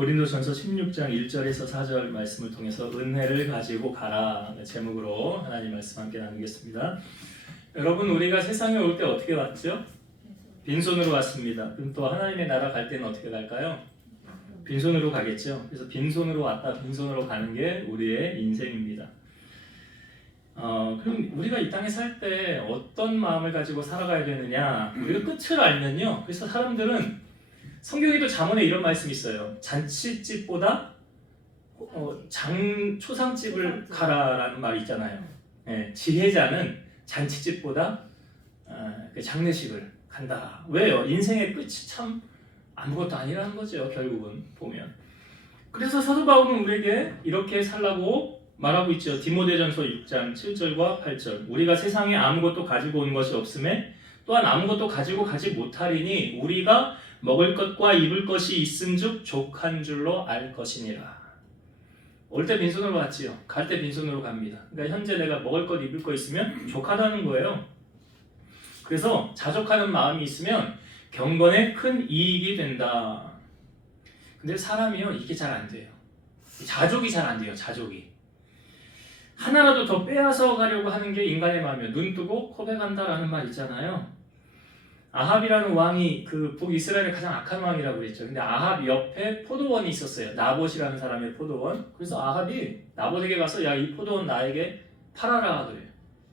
고린도전서 16장 1절에서 4절 말씀을 통해서 은혜를 가지고 가라 제목으로 하나님 말씀 함께 나누겠습니다. 여러분, 우리가 세상에 올 때 어떻게 왔죠? 빈손으로 왔습니다. 그럼 또 하나님의 나라 갈 때는 어떻게 갈까요? 빈손으로 가겠죠. 그래서 빈손으로 왔다 빈손으로 가는 게 우리의 인생입니다. 그럼 우리가 이 땅에 살 때 어떤 마음을 가지고 살아가야 되느냐? 우리가 끝을 알면요. 그래서 사람들은 성경에도 잠언에 이런 말씀이 있어요. 잔치집보다 초상집을 가라라는 말이 있잖아요. 네, 지혜자는 잔치집보다 장례식을 간다. 왜요? 인생의 끝이 참 아무것도 아니라는 거죠. 결국은 보면. 그래서 사도 바울은 우리에게 이렇게 살라고 말하고 있죠. 디모데전서 6장 7절과 8절. 우리가 세상에 아무것도 가지고 온 것이 없음에 또한 아무것도 가지고 가지 못하리니 우리가 먹을 것과 입을 것이 있음즉 족한 줄로 알 것이니라. 올 때 빈손으로 왔지요. 갈 때 빈손으로 갑니다. 그러니까 현재 내가 먹을 것 입을 거 있으면 족하다는 거예요. 그래서 자족하는 마음이 있으면 경건에 큰 이익이 된다. 근데 사람이요, 이게 잘 안 돼요. 자족이 잘 안 돼요. 자족이. 하나라도 더 빼앗아 가려고 하는 게 인간의 마음이에요. 눈 뜨고 코백한다라는 말 있잖아요. 아합이라는 왕이 그 북이스라엘의 가장 악한 왕이라고 그랬죠. 근데 아합 옆에 포도원이 있었어요. 나봇이라는 사람의 포도원. 그래서 아합이 나봇에게 가서 야, 이 포도원 나에게 팔아라 그래요.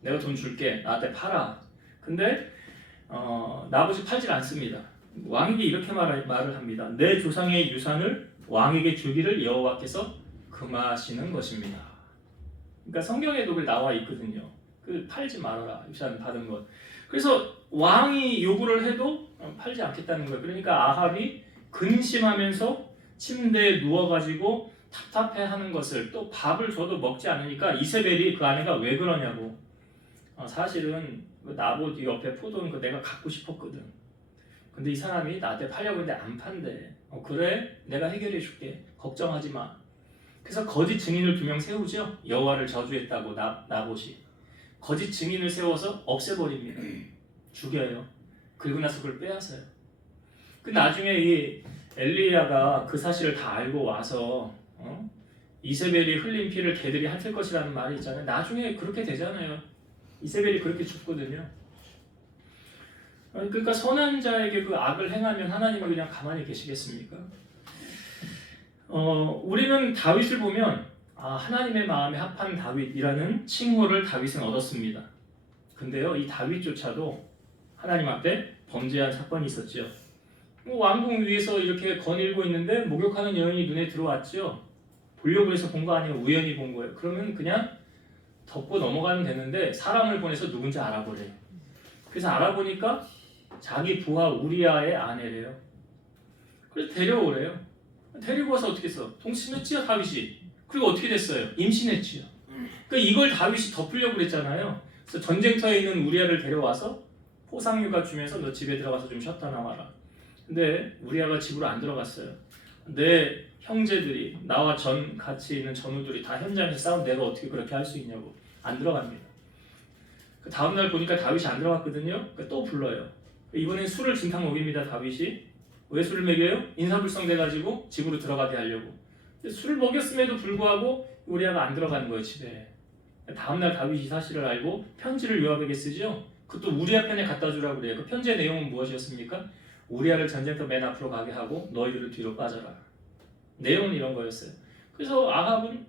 내가 돈 줄게. 나한테 팔아. 근데 나봇이 팔질 않습니다. 왕에게 이렇게 말을 합니다. 내 조상의 유산을 왕에게 주기를 여호와께서 금하시는 것입니다. 그러니까 성경에도 그 나와 있거든요. 그 팔지 말아라. 유산 받은 것. 그래서 왕이 요구를 해도 팔지 않겠다는 거예요. 그러니까 아합이 근심하면서 침대에 누워가지고 답답해하는 것을 또 밥을 줘도 먹지 않으니까 이세벨이 그 아내가 왜 그러냐고. 사실은 나봇 옆에 포도는 그 내가 갖고 싶었거든. 근데 이 사람이 나한테 팔려고 했는데 안 판대. 그래? 내가 해결해 줄게. 걱정하지 마. 그래서 거짓 증인을 2명 세우죠. 여호와를 저주했다고 나봇이. 거짓 증인을 세워서 없애버립니다. 죽여요. 그리고 나서 그걸 빼앗아요. 그 나중에 이 엘리야가 그 사실을 다 알고 와서 이세벨이 흘린 피를 개들이 핥을 것이라는 말이 있잖아요. 나중에 그렇게 되잖아요. 이세벨이 그렇게 죽거든요. 그러니까 선한 자에게 그 악을 행하면 하나님은 그냥 가만히 계시겠습니까? 우리는 다윗을 보면 하나님의 마음에 합한 다윗이라는 칭호를 다윗은 얻었습니다. 근데요, 이 다윗조차도 하나님 앞에 범죄한 사건이 있었죠. 왕궁 위에서 이렇게 거닐고 있는데 목욕하는 여인이 눈에 들어왔죠. 보려고 해서 본 거 아니에요. 우연히 본 거예요. 그러면 그냥 덮고 넘어가면 되는데 사람을 보내서 누군지 알아보래요. 그래서 알아보니까 자기 부하 우리아의 아내래요. 그래서 데려오래요. 데리고 와서 어떻게 했어? 동침했지요, 다윗이. 그리고 어떻게 됐어요? 임신했지요. 그러니까 이걸 다윗이 덮으려고 그랬잖아요. 그래서 전쟁터에 있는 우리아를 데려와서 포상휴가 주면서 너 집에 들어가서 좀 쉬었다 나와라. 근데 우리아가 집으로 안 들어갔어요. 내 형제들이 나와 같이 있는 전우들이 다 현장에서 싸운 내가 어떻게 그렇게 할 수 있냐고 안 들어갑니다. 그 다음날 보니까 다윗이 안 들어갔거든요. 그러니까 또 불러요. 이번엔 술을 진탕 먹입니다. 다윗이. 왜 술을 먹여요? 인사불성 돼가지고 집으로 들어가게 하려고. 술을 먹였음에도 불구하고 우리아가 안 들어가는 거예요, 집에. 다음날 다윗이 사실을 알고 편지를 요압에게 쓰죠. 그것도 우리아 편에 갖다 주라고 그래요. 그 편지의 내용은 무엇이었습니까? 우리아를 전쟁터 맨 앞으로 가게 하고 너희들을 뒤로 빠져라. 내용은 이런 거였어요. 그래서 아합은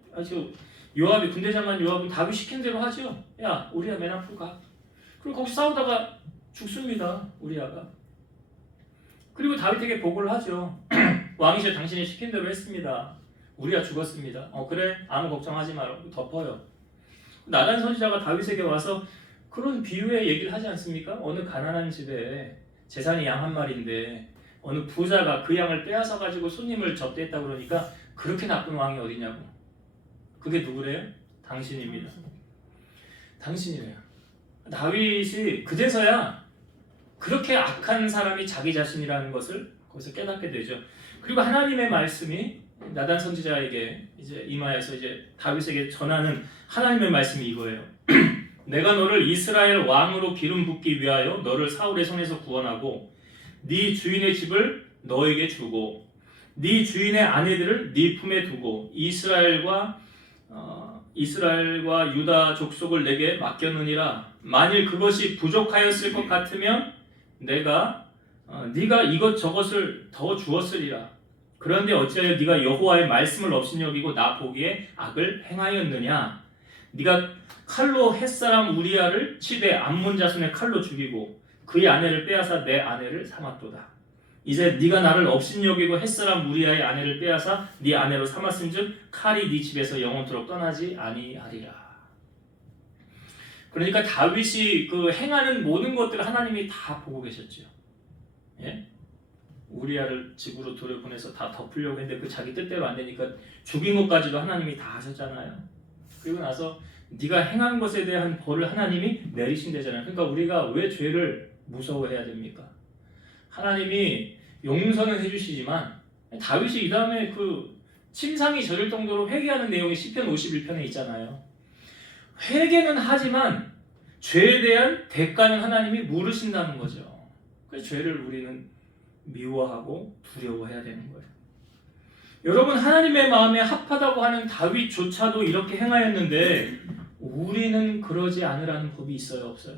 요압이 군대장관 요압은 다윗 시킨 대로 하죠. 야, 우리아 맨 앞으로 가. 그리고 거기 싸우다가 죽습니다. 우리아가. 그리고 다윗에게 보고를 하죠. 왕이셔 당신이 시킨 대로 했습니다. 우리가 죽었습니다. 그래? 아무 걱정하지 마라. 덮어요. 나단 선지자가 다윗에게 와서 그런 비유의 얘기를 하지 않습니까? 어느 가난한 집에 재산이 양 한 마리인데 어느 부자가 그 양을 빼앗아 가지고 손님을 접대했다 그러니까 그렇게 나쁜 왕이 어디냐고. 그게 누구래요? 당신입니다. 당신이래요. 다윗이 그제서야 그렇게 악한 사람이 자기 자신이라는 것을 거기서 깨닫게 되죠. 그리고 하나님의 말씀이 나단 선지자에게 이제 임하여서 이제 다윗에게 전하는 하나님의 말씀이 이거예요. 내가 너를 이스라엘 왕으로 기름 붓기 위하여 너를 사울의 손에서 구원하고 네 주인의 집을 너에게 주고 네 주인의 아내들을 네 품에 두고 이스라엘과 유다 족속을 내게 맡겼느니라. 만일 그것이 부족하였을 것 같으면 네가 이것저것을 더 주었으리라. 그런데 어찌하여 네가 여호와의 말씀을 업신여기고 나 보기에 악을 행하였느냐. 네가 칼로 햇사람 우리아를 치되 암몬 자손의 칼로 죽이고 그의 아내를 빼앗아 내 아내를 삼았도다. 이제 네가 나를 업신여기고 햇사람 우리아의 아내를 빼앗아 네 아내로 삼았은즉 칼이 네 집에서 영원토록 떠나지 아니하리라. 그러니까 다윗이 그 행하는 모든 것들을 하나님이 다 보고 계셨죠. 예? 우리아를 집으로 들여보내서 다 덮으려고 했는데 그 자기 뜻대로 안 되니까 죽인 것까지도 하나님이 다 하셨잖아요. 그리고 나서 네가 행한 것에 대한 벌을 하나님이 내리신대잖아요. 그러니까 우리가 왜 죄를 무서워해야 됩니까? 하나님이 용서는 해주시지만 다윗이 이 다음에 그 침상이 저릴 정도로 회개하는 내용이 시편 51편에 있잖아요. 회개는 하지만 죄에 대한 대가는 하나님이 물으신다는 거죠. 그래서 죄를 우리는 미워하고 두려워해야 되는 거예요. 여러분, 하나님의 마음에 합하다고 하는 다윗조차도 이렇게 행하였는데 우리는 그러지 않으라는 법이 있어요, 없어요?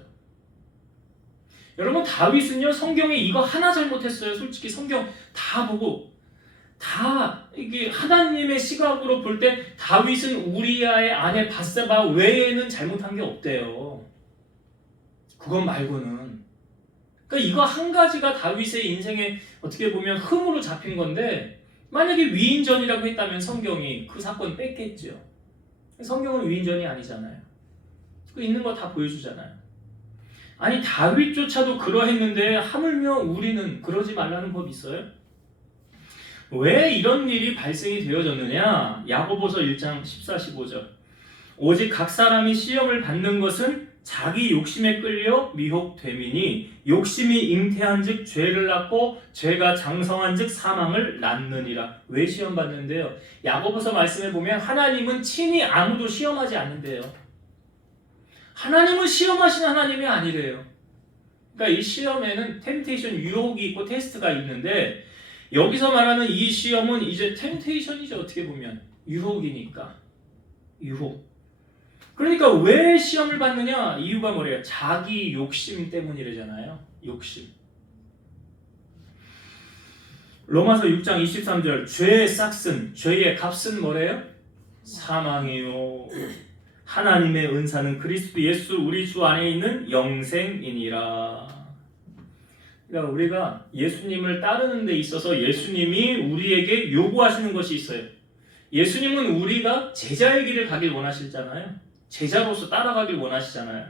여러분, 다윗은요, 성경에 이거 하나 잘못했어요. 솔직히 성경 다 보고 다 이게 하나님의 시각으로 볼 때 다윗은 우리아의 아내 밧세바 외에는 잘못한 게 없대요. 그것 말고는. 그러니까 이거 한 가지가 다윗의 인생에 어떻게 보면 흠으로 잡힌 건데, 만약에 위인전이라고 했다면 성경이 그 사건 뺐겠죠. 성경은 위인전이 아니잖아요. 그 있는 거 다 보여주잖아요. 아니, 다윗조차도 그러했는데 하물며 우리는 그러지 말라는 법이 있어요? 왜 이런 일이 발생이 되어졌느냐? 야고보서 1장 14, 15절. 오직 각 사람이 시험을 받는 것은 자기 욕심에 끌려 미혹됨이니 욕심이 잉태한즉 죄를 낳고 죄가 장성한즉 사망을 낳느니라. 왜 시험 받는데요? 야고보서 말씀에 보면 하나님은 친히 아무도 시험하지 않는데요. 하나님은 시험하시는 하나님이 아니래요. 그러니까 이 시험에는 템테이션, 유혹이 있고 테스트가 있는데, 여기서 말하는 이 시험은 이제 템테이션이죠. 어떻게 보면 유혹이니까. 유혹. 그러니까 왜 시험을 받느냐? 이유가 뭐래요? 자기 욕심 때문이래잖아요. 욕심. 로마서 6장 23절. 죄의 싹슨, 죄의 값은 뭐래요? 사망이요. 하나님의 은사는 그리스도 예수 우리 주 안에 있는 영생이니라. 그러니까 우리가 예수님을 따르는 데 있어서 예수님이 우리에게 요구하시는 것이 있어요. 예수님은 우리가 제자의 길을 가길 원하시잖아요. 제자로서 따라가길 원하시잖아요.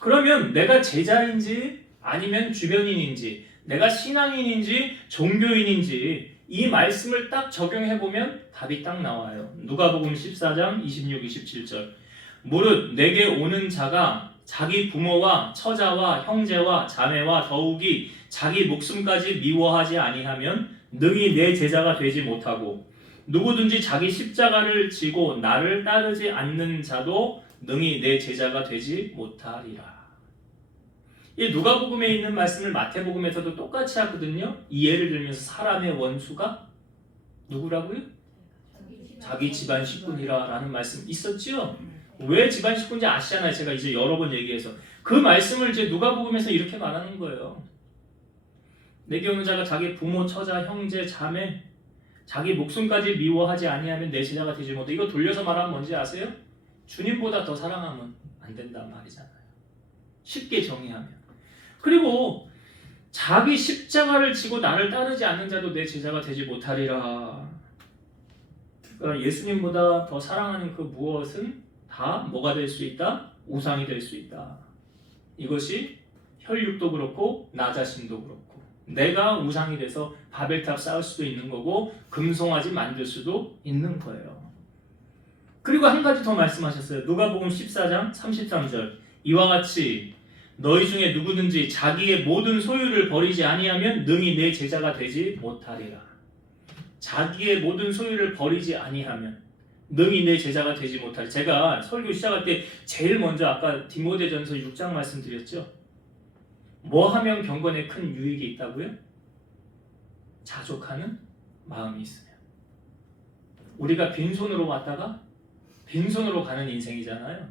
그러면 내가 제자인지 아니면 주변인인지, 내가 신앙인인지 종교인인지 이 말씀을 딱 적용해보면 답이 딱 나와요. 누가복음 14장 26, 27절. 무릇 내게 오는 자가 자기 부모와 처자와 형제와 자매와 더욱이 자기 목숨까지 미워하지 아니하면 능히 내 제자가 되지 못하고, 누구든지 자기 십자가를 지고 나를 따르지 않는 자도 능히 내 제자가 되지 못하리라. 이 누가복음에 있는 말씀을 마태복음에서도 똑같이 하거든요. 이 예를 들면서 사람의 원수가 누구라고요? 자기 집안 식구니라 라는 말씀 있었죠? 왜 집안 식구인지 아시잖아요. 제가 이제 여러 번 얘기해서 그 말씀을 이제 누가복음에서 이렇게 말하는 거예요. 내게 오는 자가 자기 부모, 처자, 형제, 자매, 자기 목숨까지 미워하지 아니하면 내 제자가 되지 못해. 이거 돌려서 말하면 뭔지 아세요? 주님보다 더 사랑하면 안 된단 말이잖아요. 쉽게 정의하면. 그리고 자기 십자가를 지고 나를 따르지 않는 자도 내 제자가 되지 못하리라. 그러니까 예수님보다 더 사랑하는 그 무엇은 다 뭐가 될 수 있다? 우상이 될 수 있다. 이것이 혈육도 그렇고 나 자신도 그렇고, 내가 우상이 돼서 바벨탑 쌓을 수도 있는 거고 금송아지 만들 수도 있는 거예요. 그리고 한 가지 더 말씀하셨어요. 누가복음 14장 33절. 이와 같이 너희 중에 누구든지 자기의 모든 소유를 버리지 아니하면 능히 내 제자가 되지 못하리라. 자기의 모든 소유를 버리지 아니하면 능히 내 제자가 되지 못하리라. 제가 설교 시작할 때 제일 먼저 아까 디모데전서 6장 말씀드렸죠. 뭐 하면 경건에 큰 유익이 있다고요? 자족하는 마음이 있으면. 우리가 빈손으로 왔다가 빈손으로 가는 인생이잖아요.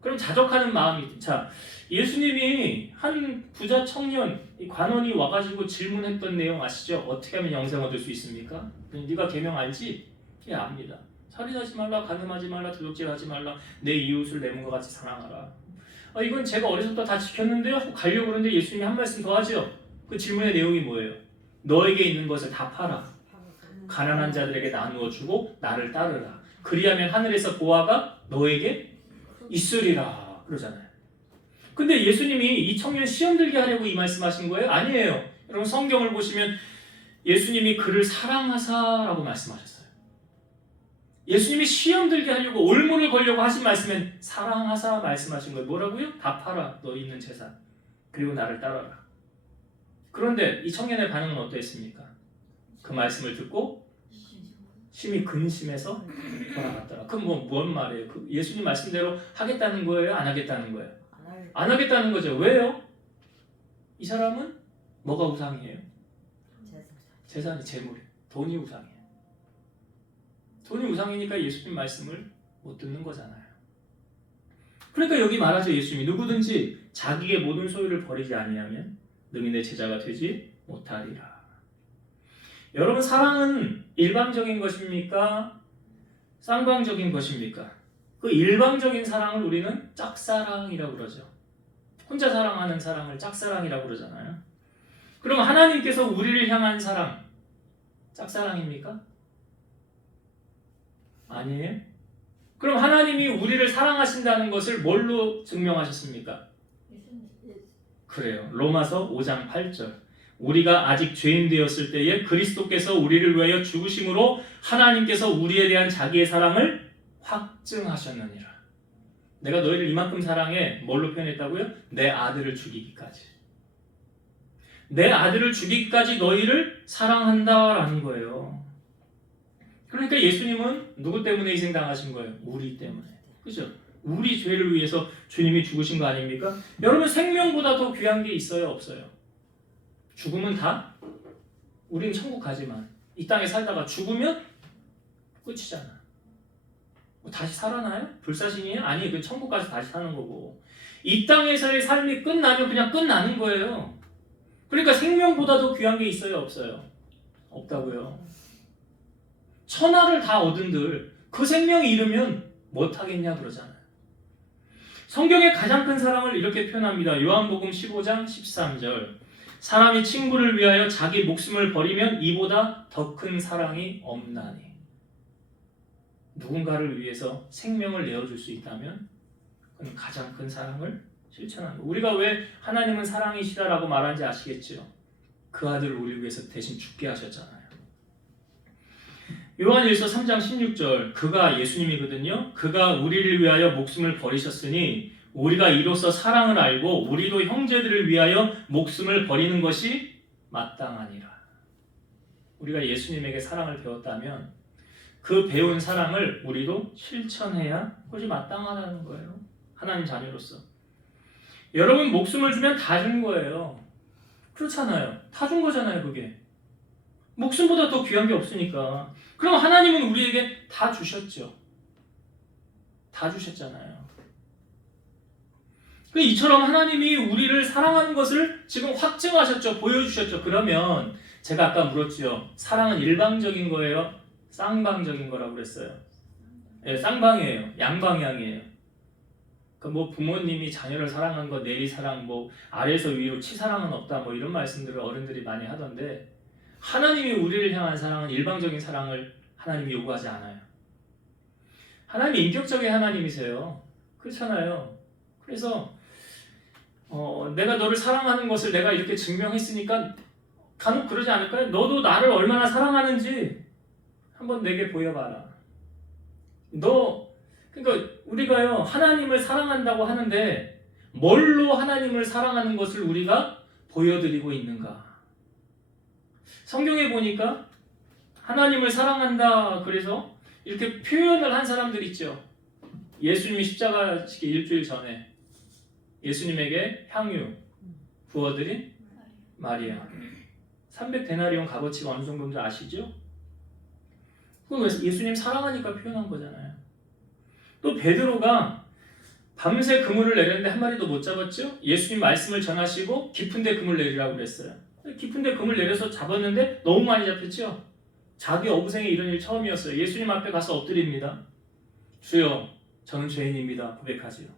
그럼 자족하는 마음이. 자, 예수님이 한 부자 청년 관원이 와가지고 질문했던 내용 아시죠? 어떻게 하면 영생 얻을 수 있습니까? 네가 계명 알지? 예, 압니다. 살인하지 말라, 간음하지 말라, 도둑질하지 말라, 내 이웃을 내 몸과 같이 사랑하라. 이건 제가 어렸을 때부터 다 지켰는데요? 하고 가려고 그러는데 예수님이 한 말씀 더 하죠. 그 질문의 내용이 뭐예요? 너에게 있는 것을 다 팔아 가난한 자들에게 나누어 주고 나를 따르라. 그리하면 하늘에서 보화가 너에게 있으리라 그러잖아요. 근데 예수님이 이 청년 시험 들게 하려고 이 말씀하신 거예요? 아니에요. 여러분 성경을 보시면 예수님이 그를 사랑하사라고 말씀하셨어요. 예수님이 시험 들게 하려고 올무를 걸려고 하신 말씀은 사랑하사 말씀하신 거예요. 뭐라고요? 다 팔아 너 있는 재산 그리고 나를 따라라. 그런데 이 청년의 반응은 어떠했습니까? 그 말씀을 듣고 심히 근심해서 돌아갔더라. 그럼 뭔 말이에요? 그 예수님 말씀대로 하겠다는 거예요? 안 하겠다는 거예요? 안 하겠다는 거죠. 왜요? 이 사람은 뭐가 우상이에요? 재산이 재물이 돈이 우상이에요. 돈이 우상이니까 예수님 말씀을 못 듣는 거잖아요. 그러니까 여기 말하죠. 예수님이 누구든지 자기의 모든 소유를 버리지 아니하면 능히 내 제자가 되지 못하리라. 여러분 사랑은 일방적인 것입니까? 쌍방적인 것입니까? 그 일방적인 사랑을 우리는 짝사랑이라고 그러죠. 혼자 사랑하는 사랑을 짝사랑이라고 그러잖아요. 그럼 하나님께서 우리를 향한 사랑 짝사랑입니까? 아니에요. 그럼 하나님이 우리를 사랑하신다는 것을 뭘로 증명하셨습니까? 그래요. 로마서 5장 8절. 우리가 아직 죄인 되었을 때에 그리스도께서 우리를 위하여 죽으심으로 하나님께서 우리에 대한 자기의 사랑을 확증하셨느니라. 내가 너희를 이만큼 사랑해. 뭘로 표현했다고요? 내 아들을 죽이기까지. 내 아들을 죽이기까지 너희를 사랑한다라는 거예요. 그러니까 예수님은 누구 때문에 희생당하신 거예요? 우리 때문에. 그죠? 우리 죄를 위해서 주님이 죽으신 거 아닙니까? 여러분 생명보다 더 귀한 게 있어요? 없어요? 죽으면 다? 우리는 천국 가지만 이 땅에 살다가 죽으면 끝이잖아. 다시 살아나요? 불사신이에요? 아니, 그 천국 가서 다시 사는 거고. 이 땅에서의 삶이 끝나면 그냥 끝나는 거예요. 그러니까 생명보다 더 귀한 게 있어요? 없어요? 없다고요. 천하를 다 얻은들 그 생명이 잃으면 못하겠냐 그러잖아요. 성경의 가장 큰 사랑을 이렇게 표현합니다. 요한복음 15장 13절. 사람이 친구를 위하여 자기 목숨을 버리면 이보다 더 큰 사랑이 없나니. 누군가를 위해서 생명을 내어줄 수 있다면 그건 가장 큰 사랑을 실천하는 거예요. 우리가 왜 하나님은 사랑이시다라고 말하는지 아시겠죠? 그 아들을 우리 위해서 대신 죽게 하셨잖아요. 요한일서 3장 16절. 그가 예수님이거든요. 그가 우리를 위하여 목숨을 버리셨으니 우리가 이로써 사랑을 알고 우리도 형제들을 위하여 목숨을 버리는 것이 마땅하니라. 우리가 예수님에게 사랑을 배웠다면 그 배운 사랑을 우리도 실천해야 그것이 마땅하다는 거예요. 하나님 자녀로서. 여러분 목숨을 주면 다 준 거예요. 그렇잖아요. 다 준 거잖아요. 그게. 목숨보다 더 귀한 게 없으니까. 그럼 하나님은 우리에게 다 주셨죠. 다 주셨잖아요. 이처럼 하나님이 우리를 사랑하는 것을 지금 확증하셨죠. 보여주셨죠. 그러면 제가 아까 물었죠. 사랑은 일방적인 거예요? 쌍방적인 거라고 그랬어요. 네, 쌍방이에요. 양방향이에요. 뭐 부모님이 자녀를 사랑하는 거 내리 사랑, 뭐 아래에서 위로 치사랑은 없다, 뭐 이런 말씀들을 어른들이 많이 하던데 하나님이 우리를 향한 사랑은 일방적인 사랑을 하나님이 요구하지 않아요. 하나님이 인격적인 하나님이세요. 그렇잖아요. 그래서 내가 너를 사랑하는 것을 내가 이렇게 증명했으니까 간혹 그러지 않을까요? 너도 나를 얼마나 사랑하는지 한번 내게 보여봐라. 그러니까 우리가요 하나님을 사랑한다고 하는데 뭘로 하나님을 사랑하는 것을 우리가 보여드리고 있는가? 성경에 보니까 하나님을 사랑한다 그래서 이렇게 표현을 한 사람들 있죠. 예수님이 십자가 지기 일주일 전에 예수님에게 향유 부어드린 마리아. 300데나리온 값어치가 어느 정도인지 아시죠? 그건 예수님 사랑하니까 표현한 거잖아요. 또 베드로가 밤새 그물을 내렸는데 한 마리도 못 잡았죠? 예수님 말씀을 전하시고 깊은데 그물 내리라고 그랬어요. 깊은데 그물 내려서 잡았는데 너무 많이 잡혔죠? 자기 어부생에 이런 일 처음이었어요. 예수님 앞에 가서 엎드립니다. 주여, 저는 죄인입니다. 고백하지요.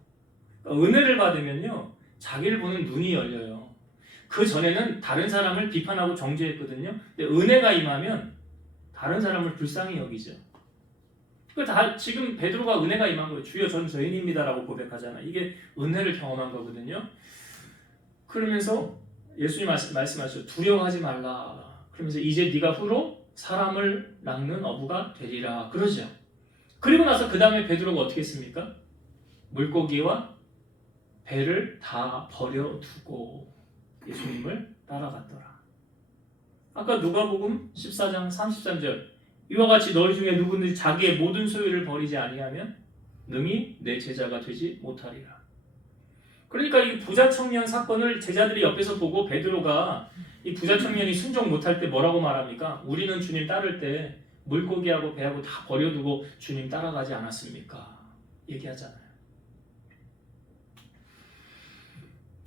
그러니까 은혜를 받으면요, 자기를 보는 눈이 열려요. 그 전에는 다른 사람을 비판하고 정죄했거든요. 근데 은혜가 임하면 다른 사람을 불쌍히 여기죠. 지금 베드로가 은혜가 임한 거예요. 주여, 저는 죄인입니다라고 고백하잖아. 이게 은혜를 경험한 거거든요. 그러면서 예수님 말씀하셨죠. 두려워하지 말라. 그러면서 이제 네가 후로 사람을 낚는 어부가 되리라. 그러죠. 그리고 나서 그 다음에 베드로가 어떻게 했습니까? 물고기와 배를 다 버려두고 예수님을 따라갔더라. 아까 누가복음 14장 33절 이와 같이 너희 중에 누구든지 자기의 모든 소유를 버리지 아니하면 능히 내 제자가 되지 못하리라. 그러니까 이 부자 청년 사건을 제자들이 옆에서 보고 베드로가 이 부자 청년이 순종 못할 때 뭐라고 말합니까? 우리는 주님 따를 때 물고기하고 배하고 다 버려두고 주님 따라가지 않았습니까? 얘기하잖아요.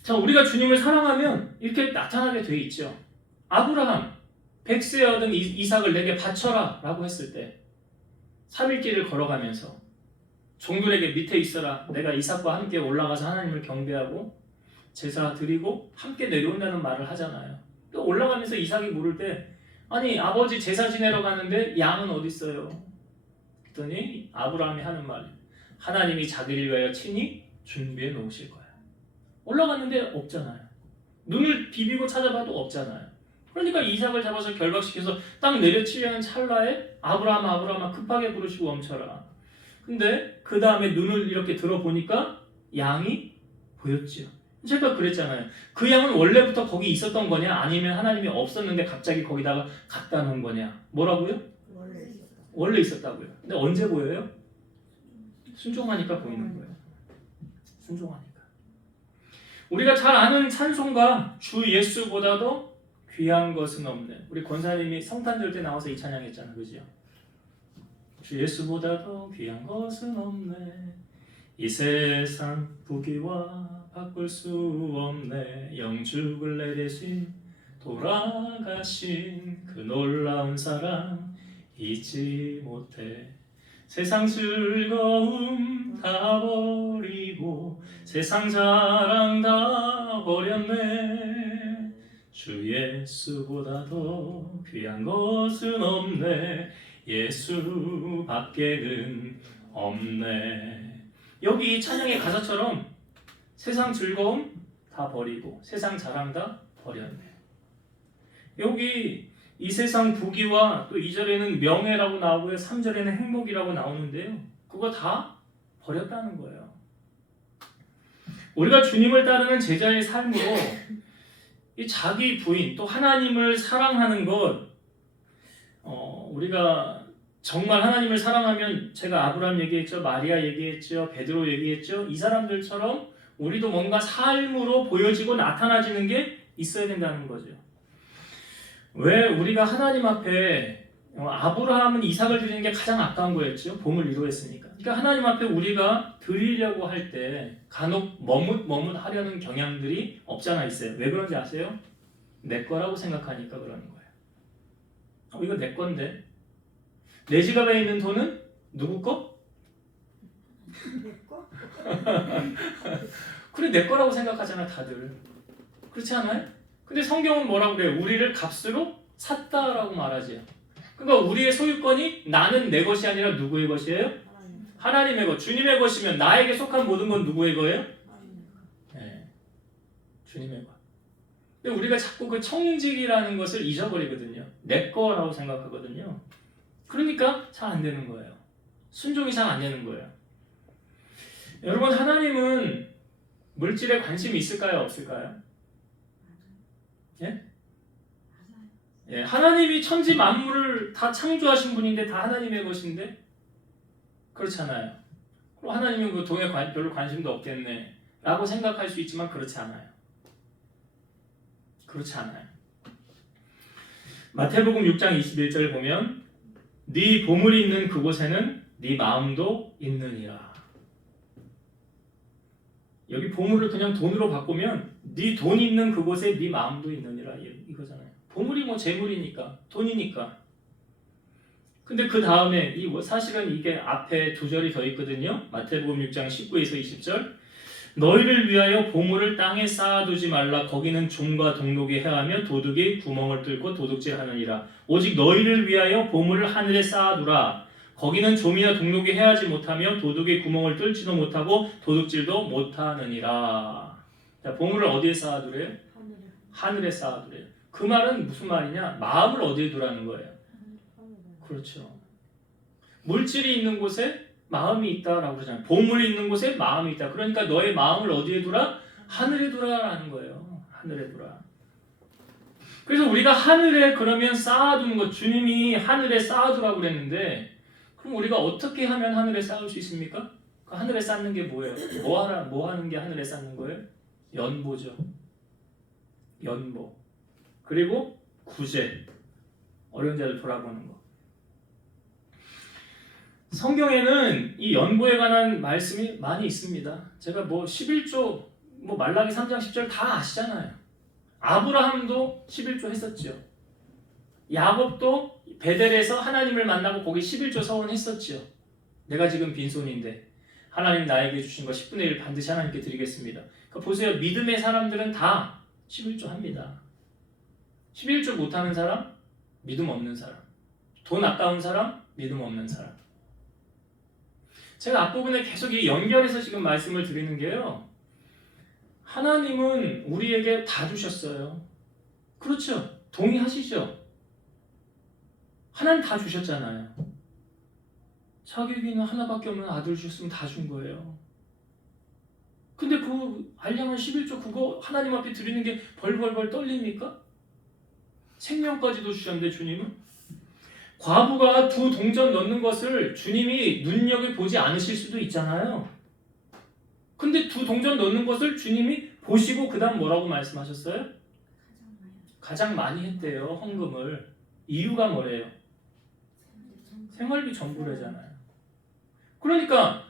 자, 우리가 주님을 사랑하면 이렇게 나타나게 돼 있죠. 아브라함, 백세에 얻은 이삭을 내게 바쳐라 라고 했을 때 3일길을 걸어가면서 종들에게 밑에 있어라. 내가 이삭과 함께 올라가서 하나님을 경배하고 제사 드리고 함께 내려온다는 말을 하잖아요. 또 올라가면서 이삭이 물을 때 아니 아버지 제사 지내러 가는데 양은 어디 있어요? 그랬더니 아브라함이 하는 말 하나님이 자기를 위하여 친히 준비해 놓으실 거야. 올라갔는데 없잖아요. 눈을 비비고 찾아봐도 없잖아요. 그러니까 이삭을 잡아서 결박시켜서 딱 내려치려는 찰나에 아브라함아 급하게 부르시고 멈춰라. 근데 그 다음에 눈을 이렇게 들어보니까 양이 보였지요. 제가 그랬잖아요. 그 양은 원래부터 거기 있었던 거냐 아니면 하나님이 없었는데 갑자기 거기다가 갖다 놓은 거냐. 뭐라고요? 원래 있었다고요. 근데 언제 보여요? 순종하니까 보이는 거예요. 순종하니까. 우리가 잘 아는 찬송가 주 예수보다도 귀한 것은 없네. 우리 권사님이 성탄절 때 나와서 이 찬양했잖아요. 그죠? 주 예수보다도 귀한 것은 없네. 이 세상 부귀와 바꿀 수 없네. 영죽을 내 대신 돌아가신 그 놀라운 사랑 잊지 못해. 세상 즐거움 다 버리고 세상 자랑 다 버렸네. 주 예수보다도 귀한 것은 없네. 예수밖에는 없네. 여기 이 찬양의 가사처럼 세상 즐거움 다 버리고 세상 자랑 다 버렸네. 여기 이 세상 부귀와 또 2절에는 명예라고 나오고요. 3절에는 행복이라고 나오는데요. 그거 다 버렸다는 거예요. 우리가 주님을 따르는 제자의 삶으로 이 자기 부인 또 하나님을 사랑하는 것 우리가 정말 하나님을 사랑하면 제가 아브라함 얘기했죠. 마리아 얘기했죠. 베드로 얘기했죠. 이 사람들처럼 우리도 뭔가 삶으로 보여지고 나타나지는 게 있어야 된다는 거죠. 왜 우리가 하나님 앞에 아브라함은 이삭을 드리는 게 가장 아까운 거였죠. 봄을 이루었으니까. 그러니까 하나님 앞에 우리가 드리려고 할 때 간혹 머뭇 하려는 경향들이 없잖아 있어요. 왜 그런지 아세요? 내 거라고 생각하니까 그러는 거예요. 이거 내 건데. 내 지갑에 있는 돈은 누구 거? 내 거? 그래 내 거라고 생각하잖아 다들. 그렇지 않아요? 근데 성경은 뭐라고 그래요? 우리를 값으로 샀다라고 말하지요. 그러니까 우리의 소유권이 나는 내 것이 아니라 누구의 것이에요? 하나님의 것. 주님의 것이면 나에게 속한 모든 건 누구의 거예요? 네, 주님의 것. 근데 우리가 자꾸 그 청직이라는 것을 잊어버리거든요. 내 거라고 생각하거든요. 그러니까 잘 안 되는 거예요. 순종이 잘 안 되는 거예요. 여러분 하나님은 물질에 관심이 있을까요? 없을까요? 예? 예, 하나님이 천지 만물을 다 창조하신 분인데 다 하나님의 것인데 그렇잖아요. 그럼 하나님은 그 돈에 별로 관심도 없겠네 라고 생각할 수 있지만 그렇지 않아요. 그렇지 않아요. 마태복음 6장 21절을 보면 네 보물이 있는 그곳에는 네 마음도 있느니라. 여기 보물을 그냥 돈으로 바꾸면 네 돈 있는 그곳에 네 마음도 있느니라 이거잖아요. 보물이 뭐 재물이니까 돈이니까. 근데 그 다음에 사실은 이게 앞에 두 절이 더 있거든요. 마태복음 6장 19에서 20절. 너희를 위하여 보물을 땅에 쌓아두지 말라. 거기는 종과 동록이 해하며 도둑이 구멍을 뚫고 도둑질하느니라. 오직 너희를 위하여 보물을 하늘에 쌓아두라. 거기는 좀이나 동록이 해하지 못하며 도둑이 구멍을 뚫지도 못하고 도둑질도 못하느니라. 자, 보물을 어디에 쌓아두래요? 하늘에. 하늘에 쌓아두래요. 그 말은 무슨 말이냐? 마음을 어디에 두라는 거예요. 하늘에. 그렇죠. 물질이 있는 곳에 마음이 있다라고 그러잖아요. 보물이 있는 곳에 마음이 있다. 그러니까 너의 마음을 어디에 두라? 하늘에 두라라는 거예요. 하늘에 두라. 그래서 우리가 하늘에 그러면 쌓아두는 것, 주님이 하늘에 쌓아두라고 그랬는데, 그럼 우리가 어떻게 하면 하늘에 쌓을 수 있습니까? 그 하늘에 쌓는 게 뭐예요? 뭐 하는 게 하늘에 쌓는 거예요? 연보죠. 연보. 그리고 구제. 어려운 자를 돌아보는 거. 성경에는 이 연보에 관한 말씀이 많이 있습니다. 제가 11조, 말라기 3장 10절 다 아시잖아요. 아브라함도 11조 했었죠. 야곱도 베델에서 하나님을 만나고 거기 11조 서원했었죠. 내가 지금 빈손인데 하나님 나에게 주신 거 10분의 1 반드시 하나님께 드리겠습니다. 그러니까 보세요. 믿음의 사람들은 다 11조 합니다. 11조 못하는 사람, 믿음 없는 사람. 돈 아까운 사람, 믿음 없는 사람. 제가 앞부분에 계속 이 연결해서 지금 말씀을 드리는 게요. 하나님은 우리에게 다 주셨어요. 그렇죠? 동의하시죠? 하나님 다 주셨잖아요. 자기에게는 하나밖에 없는 아들 주셨으면 다 준 거예요. 근데 그 알량한 11조 그거 하나님 앞에 드리는 게 벌벌벌 떨립니까? 생명까지도 주셨는데 주님은? 과부가 두 동전 넣는 것을 주님이 눈여겨보지 않으실 수도 있잖아요. 근데 두 동전 넣는 것을 주님이 보시고 그 다음 뭐라고 말씀하셨어요? 가장 많이 했대요. 헌금을. 이유가 뭐래요? 생활비 전부래잖아요. 그러니까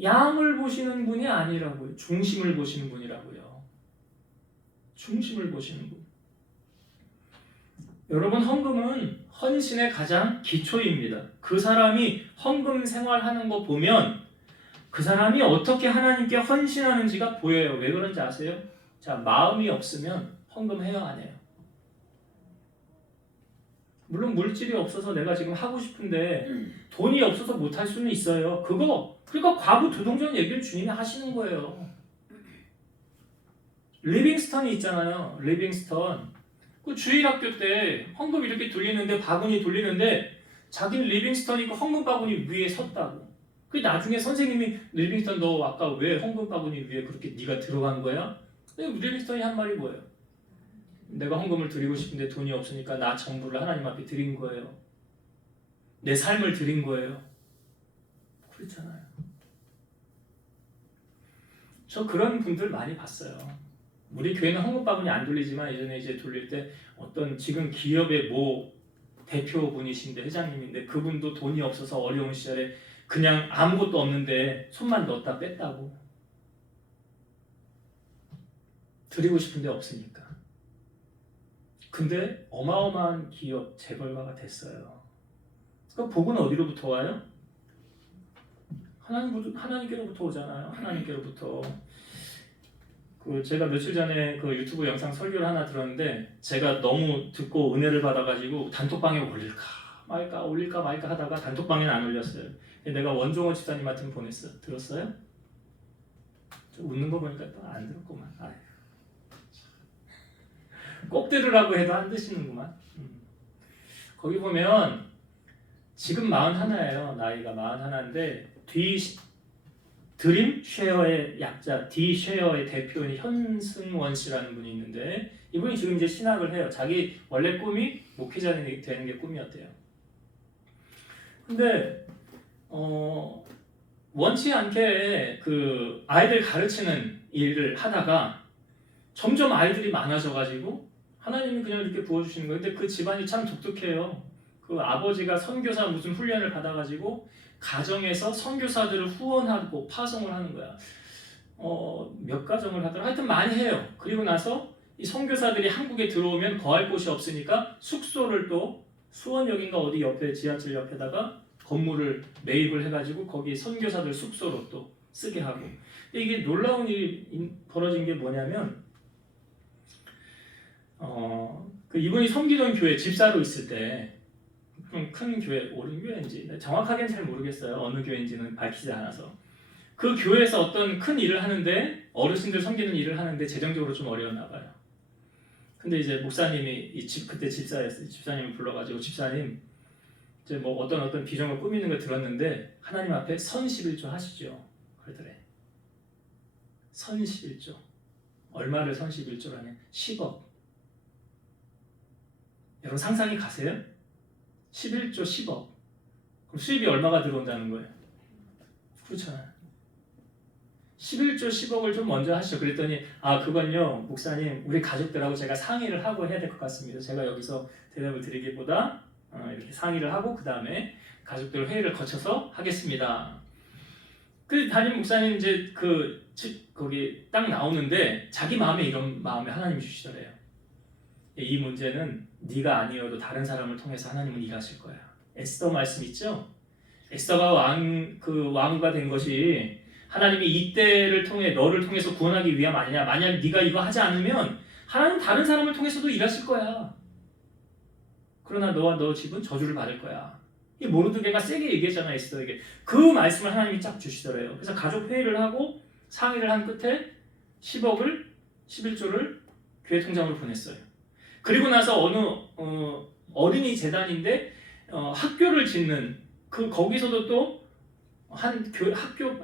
양을 보시는 분이 아니라고요. 중심을 보시는 분이라고요. 중심을 보시는 분. 여러분, 헌금은 헌신의 가장 기초입니다. 그 사람이 헌금 생활하는 거 보면 그 사람이 어떻게 하나님께 헌신하는지가 보여요. 왜 그런지 아세요? 자, 마음이 없으면 헌금해야 안 해요. 물론 물질이 없어서 내가 지금 하고 싶은데 돈이 없어서 못할 수는 있어요. 그러니까 과부 두 동전 얘기를 주님이 하시는 거예요. 리빙스턴이 있잖아요. 리빙스턴. 그 주일학교 때 헌금 이렇게 돌리는데 바구니 돌리는데 자기는 리빙스턴이 그 헌금 바구니 위에 섰다고. 그 나중에 선생님이 리빙스턴 너 아까 왜 헌금 바구니 위에 그렇게 네가 들어간 거야? 리빙스턴이 한 말이 뭐예요? 내가 헌금을 드리고 싶은데 돈이 없으니까 나 전부를 하나님 앞에 드린 거예요. 내 삶을 드린 거예요. 그렇잖아요. 저 그런 분들 많이 봤어요. 우리 교회는 헌금 바구니 안 돌리지만 예전에 이제 돌릴 때 어떤 지금 기업의 대표분이신데 회장님인데 그분도 돈이 없어서 어려운 시절에 그냥 아무것도 없는데 손만 넣었다 뺐다고. 드리고 싶은데 없으니까. 근데 어마어마한 기업 재벌가가 됐어요. 그 복은 어디로부터 와요? 하나님께로부터 오잖아요. 하나님께로부터. 제가 며칠 전에 그 유튜브 영상 설교를 하나 들었는데 제가 너무 듣고 은혜를 받아가지고 단톡방에 올릴까 말까 하다가 단톡방에는 안 올렸어요. 내가 원종원 집사님한테 보냈어. 들었어요? 좀 웃는 거 보니까 또 안 들었구만. 아휴. 꼭 들으라고 해도 안 드시는구만. 거기 보면 지금 41예요. 나이가 41인데 드림 쉐어의 약자 D 쉐어의 대표인 현승원 씨라는 분이 있는데 이분이 지금 이제 신학을 해요. 자기 원래 꿈이 목회자 되는 게 꿈이었대요. 근데 원치 않게 그 아이들 가르치는 일을 하다가 점점 아이들이 많아져가지고 하나님이 그냥 이렇게 부어주시는 거예요. 근데 그 집안이 참 독특해요. 그 아버지가 선교사 무슨 훈련을 받아가지고 가정에서 선교사들을 후원하고 파송을 하는 거야. 몇 가정을 하더라. 하여튼 많이 해요. 그리고 나서 이 선교사들이 한국에 들어오면 거할 곳이 없으니까 숙소를 또 수원역인가 어디 옆에 지하철 옆에다가 건물을 매입을 해가지고 거기 선교사들 숙소로 또 쓰게 하고. 이게 놀라운 일이 벌어진 게 뭐냐면 그 이분이 섬기던 교회 집사로 있을 때 좀 큰 교회, 옳은 교회인지 정확하게는 잘 모르겠어요. 어느 교회인지는 밝히지 않아서 그 교회에서 어떤 큰 일을 하는데 어르신들 섬기는 일을 하는데 재정적으로 좀 어려웠나 봐요. 근데 이제 목사님이 그때 집사였어요. 집사님을 불러가지고 집사님 이제 뭐 어떤 비전을 꾸미는 걸 들었는데 하나님 앞에 선 11조 하시죠. 그러더래. 선 11조. 얼마를 선 11조라냐? 10억. 여러분 상상이 가세요? 11조 10억. 그럼 수입이 얼마가 들어온다는 거예요? 그렇잖아요. 11조 10억을 좀 먼저 하시죠. 그랬더니 그건요 목사님 우리 가족들하고 제가 상의를 하고 해야 될 것 같습니다. 제가 여기서 대답을 드리기보다 이렇게 상의를 하고 그 다음에 가족들 회의를 거쳐서 하겠습니다. 그 담임 목사님 이제 거기 딱 나오는데 자기 마음에 이런 마음에 하나님이 주시더래요. 이 문제는 네가 아니어도 다른 사람을 통해서 하나님은 일하실 거야. 에스더 말씀 있죠? 에스더가 왕후가 된 것이 하나님이 이때를 통해 너를 통해서 구원하기 위함 아니냐. 만약 네가 이거 하지 않으면 하나님 다른 사람을 통해서도 일하실 거야. 그러나 너와 너 집은 저주를 받을 거야. 이 모르드게가 세게 얘기했잖아 에스더에게. 그 말씀을 하나님이 쫙 주시더래요. 그래서 가족 회의를 하고 상의를 한 끝에 10억을 11조를 교회 통장으로 보냈어요. 그리고 나서 어느 어린이 재단인데 학교를 짓는 거기서도 또 학교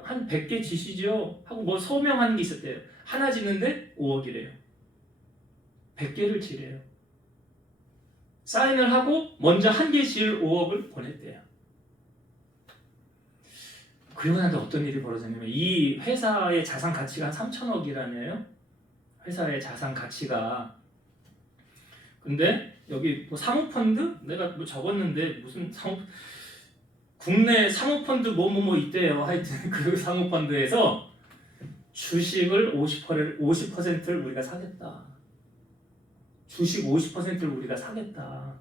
한 100개 지시죠 하고 뭐 서명하는 게 있었대요. 하나 짓는데 5억이래요. 100개를 지래요. 사인을 하고 먼저 한 개 지을 5억을 보냈대요. 그리고 나서 어떤 일이 벌어졌냐면 이 회사의 자산 가치가 한 3천억이라네요. 회사의 자산 가치가. 근데 여기 뭐 사모펀드? 내가 뭐 적었는데 무슨 국내 사모펀드 뭐 있대요. 하여튼 그 사모펀드에서 주식을 50%를 우리가 사겠다. 주식 50%를 우리가 사겠다.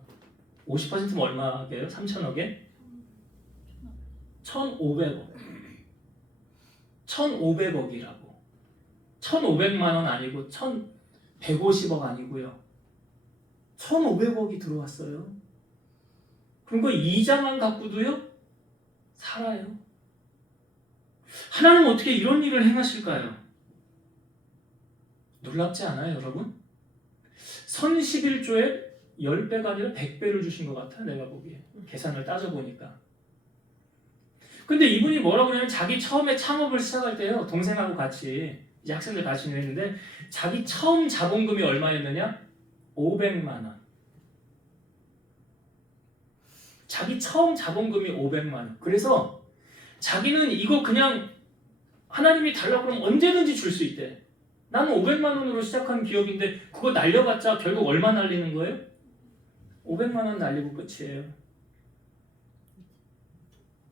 50%면 얼마게요? 3천억에? 1,500억. 1,500억이라고. 1,500만 원 아니고 1,150억 아니고요. 1,500억이 들어왔어요. 그럼 그 이자만 갖고도요? 살아요. 하나님은 어떻게 이런 일을 행하실까요? 놀랍지 않아요, 여러분? 선 11조에 10배가 아니라 100배를 주신 것 같아, 내가 보기에. 계산을 따져보니까. 근데 이분이 뭐라고 그러냐면 자기 처음에 창업을 시작할 때요, 동생하고 같이, 이제 학생들 같이 했는데, 자기 처음 자본금이 얼마였느냐? 500만 원. 자기 처음 자본금이 500만 원. 그래서 자기는 이거 그냥 하나님이 달라고 그러면 언제든지 줄 수 있대. 나는 500만 원으로 시작한 기업인데 그거 날려봤자 결국 얼마 날리는 거예요? 500만 원 날리고 끝이에요.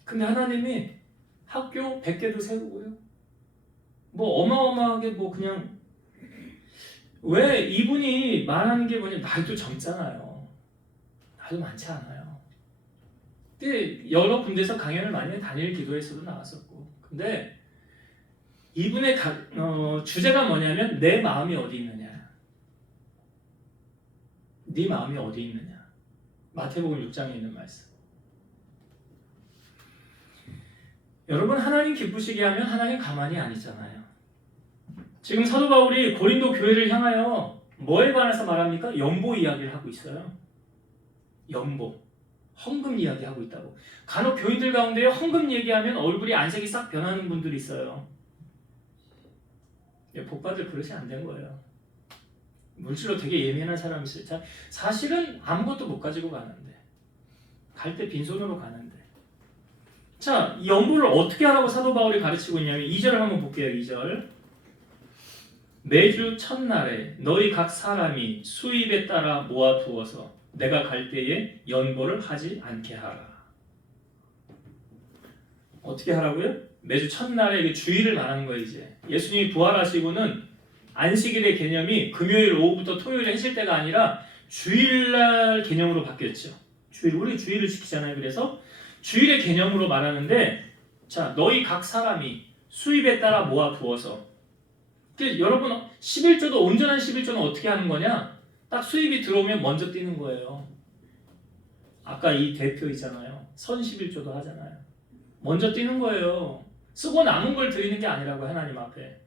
근데 하나님이 학교 100개도 세우고요. 뭐 어마어마하게 뭐 그냥 왜 이분이 말하는 게 뭐냐, 나이도 젊잖아요. 나이도 많지 않아요. 근데 여러 군데서 강연을 많이 다닐 기도에서도 나왔었고. 근데 이분의 주제가 뭐냐면 내 마음이 어디 있느냐. 네 마음이 어디 있느냐. 마태복음 6장에 있는 말씀. 여러분, 하나님 기쁘시게 하면 하나님 가만히 아니잖아요. 지금 사도 바울이 고린도 교회를 향하여 뭐에 관해서 말합니까? 연보 이야기를 하고 있어요. 연보. 헌금 이야기하고 있다고. 간혹 교인들 가운데 헌금 얘기하면 얼굴이 안색이 싹 변하는 분들이 있어요. 복받을 그릇이 안 된 거예요. 물질로 되게 예민한 사람이 있어요. 사실은 아무것도 못 가지고 가는데, 갈 때 빈손으로 가는데. 자, 이 연보를 어떻게 하라고 사도 바울이 가르치고 있냐면 2절을 한번 볼게요. 2절. 매주 첫날에 너희 각 사람이 수입에 따라 모아두어서 내가 갈 때에 연보를 하지 않게 하라. 어떻게 하라고요? 매주 첫날에 이게 주일을 말하는 거예요. 이제 예수님이 부활하시고는 안식일의 개념이 금요일 오후부터 토요일에 하실 때가 아니라 주일날 개념으로 바뀌었죠. 우리 주일을 지키잖아요. 그래서 주일의 개념으로 말하는데, 자, 너희 각 사람이 수입에 따라 모아두어서, 여러분 11조도 온전한 11조는 어떻게 하는 거냐? 딱 수입이 들어오면 먼저 뛰는 거예요. 아까 이 대표 있잖아요. 선 11조도 하잖아요. 먼저 뛰는 거예요. 쓰고 남은 걸 드리는 게 아니라고, 하나님 앞에.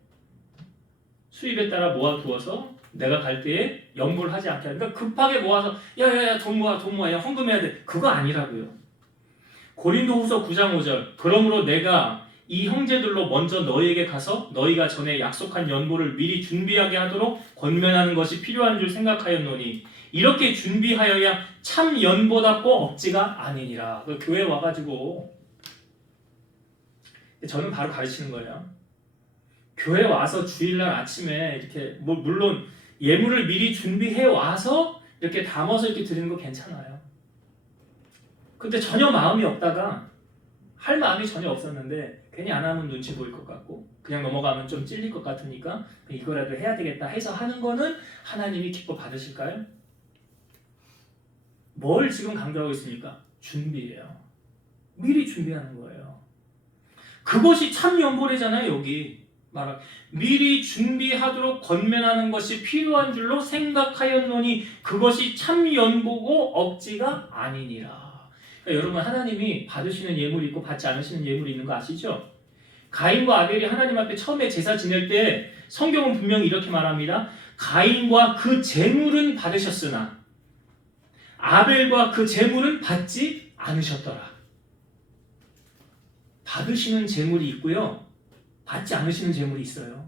수입에 따라 모아두어서 내가 갈 때에 연보를 하지 않게 하니까, 급하게 모아서 야야야 돈 모아 야 헌금해야 돼, 그거 아니라고요. 고린도후서 9장 5절 그러므로 내가 이 형제들로 먼저 너희에게 가서 너희가 전에 약속한 연보를 미리 준비하게 하도록 권면하는 것이 필요한 줄 생각하였노니 이렇게 준비하여야 참 연보답고 억지가 아니니라. 그 교회 와가지고 저는 바로 가르치는 거예요. 교회 와서 주일날 아침에 이렇게 물론 예물을 미리 준비해 와서 이렇게 담아서 이렇게 드리는 거 괜찮아요. 근데 전혀 마음이 없다가, 할 마음이 전혀 없었는데 괜히 안 하면 눈치 보일 것 같고 그냥 넘어가면 좀 찔릴 것 같으니까 이거라도 해야 되겠다 해서 하는 거는 하나님이 기뻐 받으실까요? 뭘 지금 강조하고 있습니까? 준비예요. 미리 준비하는 거예요. 그것이 참 연보래잖아요. 여기 말하 미리 준비하도록 권면하는 것이 필요한 줄로 생각하였노니 그것이 참 연보고 억지가 아니니라. 그러니까 여러분, 하나님이 받으시는 예물이 있고 받지 않으시는 예물이 있는 거 아시죠? 가인과 아벨이 하나님 앞에 처음에 제사 지낼 때 성경은 분명히 이렇게 말합니다. 가인과 그 제물은 받으셨으나 아벨과 그 제물은 받지 않으셨더라. 받으시는 제물이 있고요, 받지 않으시는 제물이 있어요.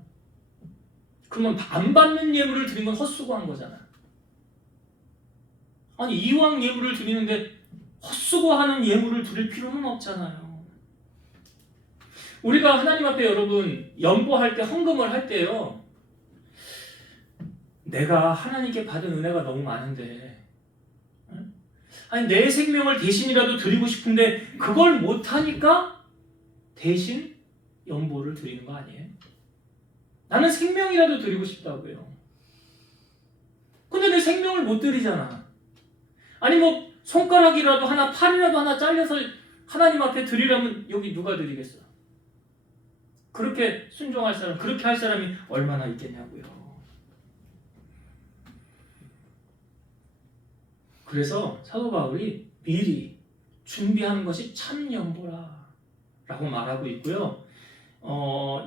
그러면 안 받는 예물을 드린 건 헛수고한 거잖아. 아니, 이왕 예물을 드리는데 헛수고하는 예물을 드릴 필요는 없잖아요. 우리가 하나님 앞에 여러분 연보할 때, 헌금을 할 때요, 내가 하나님께 받은 은혜가 너무 많은데, 아니 내 생명을 대신이라도 드리고 싶은데 그걸 못하니까 대신 연보를 드리는 거 아니에요? 나는 생명이라도 드리고 싶다고요. 근데 내 생명을 못 드리잖아. 아니 뭐 손가락이라도 하나, 팔이라도 하나 잘려서 하나님 앞에 드리려면 여기 누가 드리겠어? 그렇게 순종할 사람, 그렇게 할 사람이 얼마나 있겠냐고요. 그래서 사도 바울이 미리 준비하는 것이 참 연보라 라고 말하고 있고요.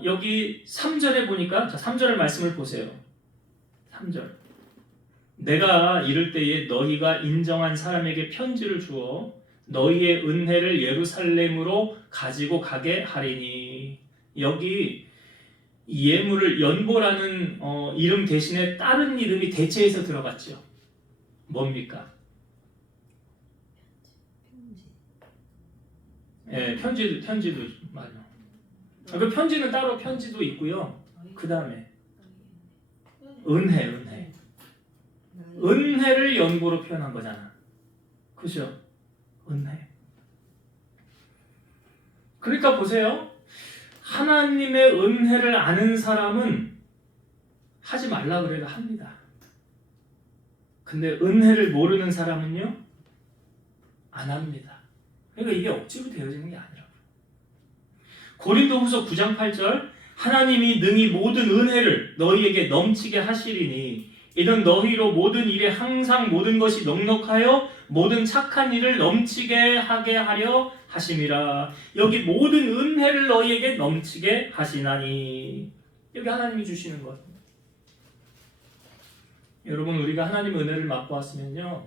여기 3절에 보니까, 자 3절의 말씀을 보세요. 3절 내가 이를 때에 너희가 인정한 사람에게 편지를 주어 너희의 은혜를 예루살렘으로 가지고 가게 하리니, 여기 예물을 연보라는 이름 대신에 다른 이름이 대체해서 들어갔죠. 뭡니까? 예, 편지도 맞아. 그 편지는 따로 편지도 있고요. 그 다음에 은혜를 연보로 표현한 거잖아. 그죠? 은혜. 그러니까 보세요. 하나님의 은혜를 아는 사람은 하지 말라 그래도 합니다. 근데 은혜를 모르는 사람은요, 안 합니다. 그러니까 이게 억지로 되어지는 게 아니라고요. 고린도후서 9장 8절 하나님이 능히 모든 은혜를 너희에게 넘치게 하시리니 이는 너희로 모든 일에 항상 모든 것이 넉넉하여 모든 착한 일을 넘치게 하게 하려 하심이라. 여기 모든 은혜를 너희에게 넘치게 하시나니, 여기 하나님이 주시는 것. 여러분, 우리가 하나님의 은혜를 맛보았으면요,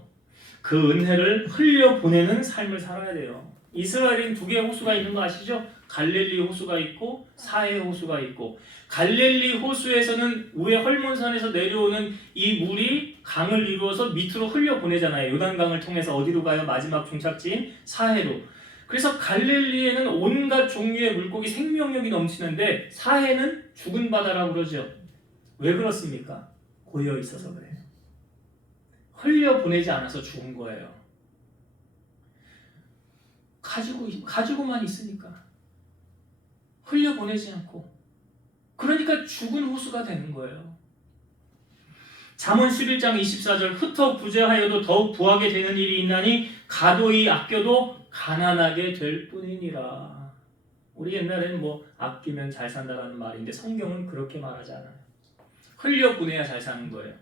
그 은혜를 흘려보내는 삶을 살아야 돼요. 이스라엘은 두 개의 호수가 있는 거 아시죠? 갈릴리 호수가 있고 사해 호수가 있고, 갈릴리 호수에서는 위에 헐몬산에서 내려오는 이 물이 강을 이루어서 밑으로 흘려보내잖아요. 요단강을 통해서 어디로 가요? 마지막 종착지인 사해로. 그래서 갈릴리에는 온갖 종류의 물고기, 생명력이 넘치는데 사해는 죽은 바다라고 그러죠. 왜 그렇습니까? 고여 있어서 그래요. 흘려보내지 않아서 죽은 거예요. 가지고만 있으니까 흘려보내지 않고, 그러니까 죽은 호수가 되는 거예요. 잠언 11장 24절 흩어 부재하여도 더욱 부하게 되는 일이 있나니 가도히 아껴도 가난하게 될 뿐이니라. 우리 옛날에는 뭐 아끼면 잘 산다라는 말인데 성경은 그렇게 말하지 않아요. 흘려보내야 잘 사는 거예요.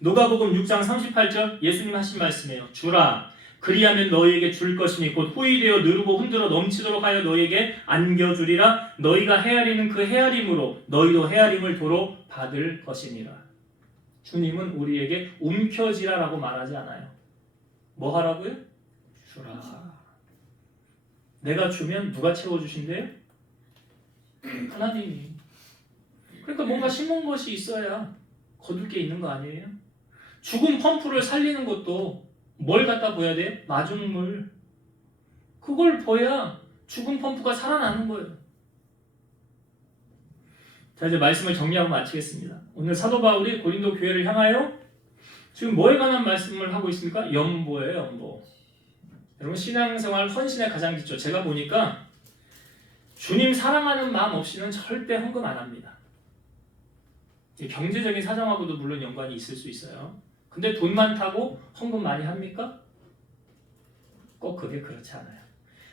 누가복음 6장 38절 예수님 하신 말씀이에요. 주라 그리하면 너희에게 줄 것이니 곧 후히되어 누르고 흔들어 넘치도록 하여 너희에게 안겨주리라. 너희가 헤아리는 그 헤아림으로 너희도 헤아림을 도로 받을 것이니라. 주님은 우리에게 움켜쥐라라고 말하지 않아요. 뭐 하라고요? 주라. 내가 주면 누가 채워주신대요? 하나님이. 그러니까 뭔가 심은 것이 있어야 거둘 게 있는 거 아니에요? 죽은 펌프를 살리는 것도 뭘 갖다 보여야 돼요? 마중물. 그걸 보야 죽은 펌프가 살아나는 거예요. 자, 이제 말씀을 정리하고 마치겠습니다. 오늘 사도 바울이 고린도 교회를 향하여 지금 뭐에 관한 말씀을 하고 있습니까? 연보예요, 연보. 여러분, 신앙생활 헌신의 가장 기초. 제가 보니까 주님 사랑하는 마음 없이는 절대 헌금 안 합니다. 경제적인 사정하고도 물론 연관이 있을 수 있어요. 근데 돈 많다고 헌금 많이 합니까? 꼭 그게 그렇지 않아요.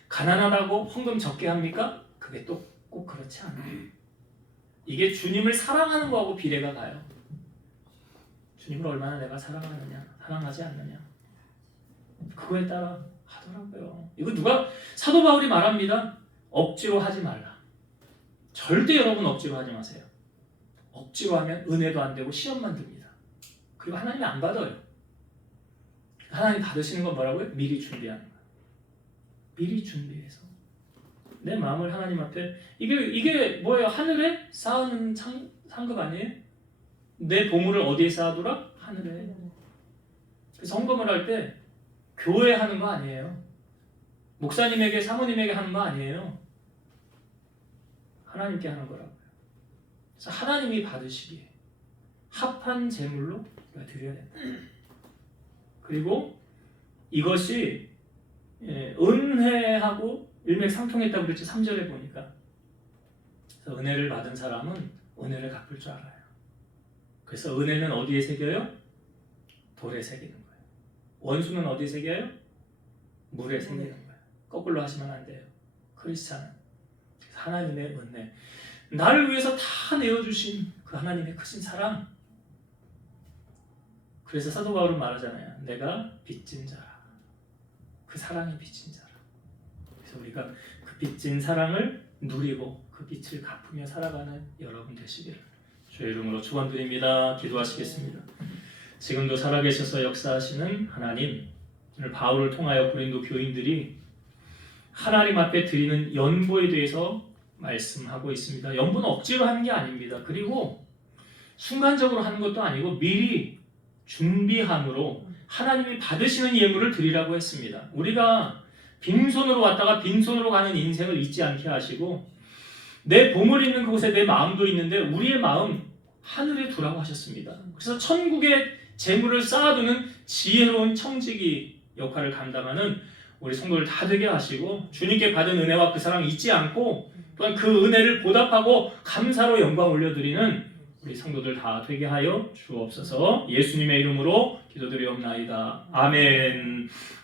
가난하다고 헌금 적게 합니까? 그게 또 꼭 그렇지 않아요. 이게 주님을 사랑하는 거하고 비례가 가요. 주님을 얼마나 내가 사랑하느냐, 사랑하지 않느냐, 그거에 따라 하더라고요. 이거 누가 사도 바울이 말합니다. 억지로 하지 말라. 절대 여러분 억지로 하지 마세요. 억지로 하면 은혜도 안 되고 시험만 듭니다. 그리고 하나님이 안 받아요. 하나님 받으시는 건 뭐라고요? 미리 준비하는 거예요. 미리 준비해서 내 마음을 하나님 앞에, 이게 뭐예요? 하늘에 쌓는 상급 아니에요? 내 보물을 어디에 쌓아두라? 하늘에. 그래서 헌금을 할 때 교회에 하는 거 아니에요. 목사님에게, 사모님에게 하는 거 아니에요. 하나님께 하는 거라고요. 그래서 하나님이 받으시기에 합한 제물로 드려야 된다. 그리고 이것이 은혜하고 일맥상통했다고 그랬지. 3절에 보니까. 그래서 은혜를 받은 사람은 은혜를 갚을 줄 알아요. 그래서 은혜는 어디에 새겨요? 돌에 새기는 거예요. 원수는 어디에 새겨요? 물에 새기는 거예요. 거꾸로 하시면 안 돼요. 크리스찬은 하나님의 은혜, 나를 위해서 다 내어주신 그 하나님의 크신 사랑. 그래서 사도 바울은 말하잖아요. 내가 빚진 자라. 그 사랑이 빚진 자라. 그래서 우리가 그 빚진 사랑을 누리고 그 빚을 갚으며 살아가는 여러분 되시기를 주의 이름으로 축원드립니다. 기도하시겠습니다. 지금도 살아계셔서 역사하시는 하나님, 오늘 바울을 통하여 고린도 교인들이 하나님 앞에 드리는 연보에 대해서 말씀하고 있습니다. 연보는 억지로 하는 게 아닙니다. 그리고 순간적으로 하는 것도 아니고 미리 준비함으로 하나님이 받으시는 예물을 드리라고 했습니다. 우리가 빈손으로 왔다가 빈손으로 가는 인생을 잊지 않게 하시고, 내 보물 있는 그곳에 내 마음도 있는데 우리의 마음 하늘에 두라고 하셨습니다. 그래서 천국의 재물을 쌓아두는 지혜로운 청지기 역할을 감당하는 우리 성도들 다 되게 하시고, 주님께 받은 은혜와 그 사랑 잊지 않고, 또한 그 은혜를 보답하고 감사로 영광 올려드리는 우리 성도들 다 되게 하여 주옵소서. 예수님의 이름으로 기도드리옵나이다. 아멘.